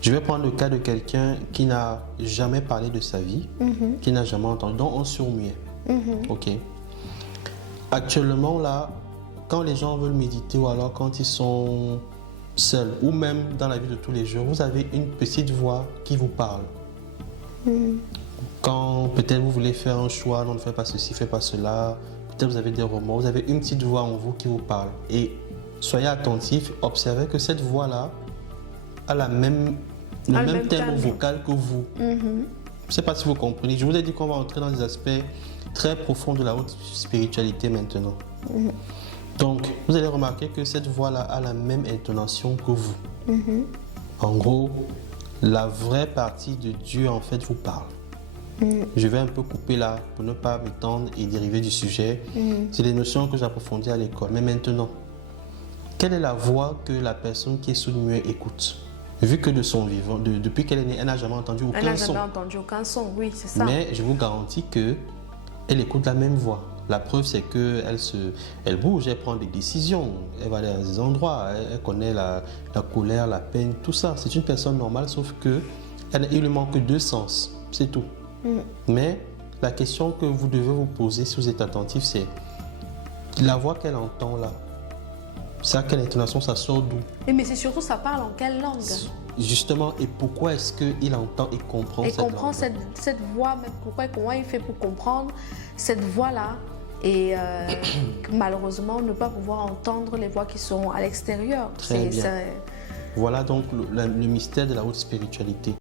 Je vais prendre le cas de quelqu'un qui n'a jamais parlé de sa vie, qui n'a jamais entendu, donc on sourd-muet. Ok. Actuellement, là, quand les gens veulent méditer ou alors quand ils sont seuls ou même dans la vie de tous les jours, vous avez une petite voix qui vous parle. Quand peut-être vous voulez faire un choix, non, ne faites pas ceci, faites pas cela, peut-être vous avez des remords, vous avez une petite voix en vous qui vous parle. Et soyez attentifs, observez que cette voix-là a le même thème vocal que vous. Je ne sais pas si vous comprenez. Je vous ai dit qu'on va entrer dans des aspects très profonds de la haute spiritualité maintenant. Donc, vous allez remarquer que cette voix-là a la même intonation que vous. En gros, la vraie partie de Dieu, en fait, vous parle. Je vais un peu couper là pour ne pas m'étendre et dériver du sujet. C'est des notions que j'approfondis à l'école. Mais maintenant, quelle est la voix que la personne qui est sourde-muette écoute? Vu que de son vivant, depuis qu'elle est née, elle n'a jamais entendu aucun son. Elle n'a jamais entendu aucun son, oui, c'est ça. Mais je vous garantis qu'elle écoute la même voix. La preuve, c'est qu'elle bouge, elle prend des décisions, elle va dans des endroits, elle connaît la colère, la peine, tout ça. C'est une personne normale, sauf qu'il lui manque 2 sens, c'est tout. Mais la question que vous devez vous poser si vous êtes attentif, c'est la voix qu'elle entend là. Ça, quelle intonation, ça sort d'où? Mais c'est surtout, ça parle en quelle langue? Justement, et pourquoi est-ce qu'il entend et comprend cette langue? Et comprend cette voix, mais pourquoi et comment il fait pour comprendre cette voix-là et malheureusement ne pas pouvoir entendre les voix qui sont à l'extérieur. Très bien. Voilà donc le mystère de la haute spiritualité.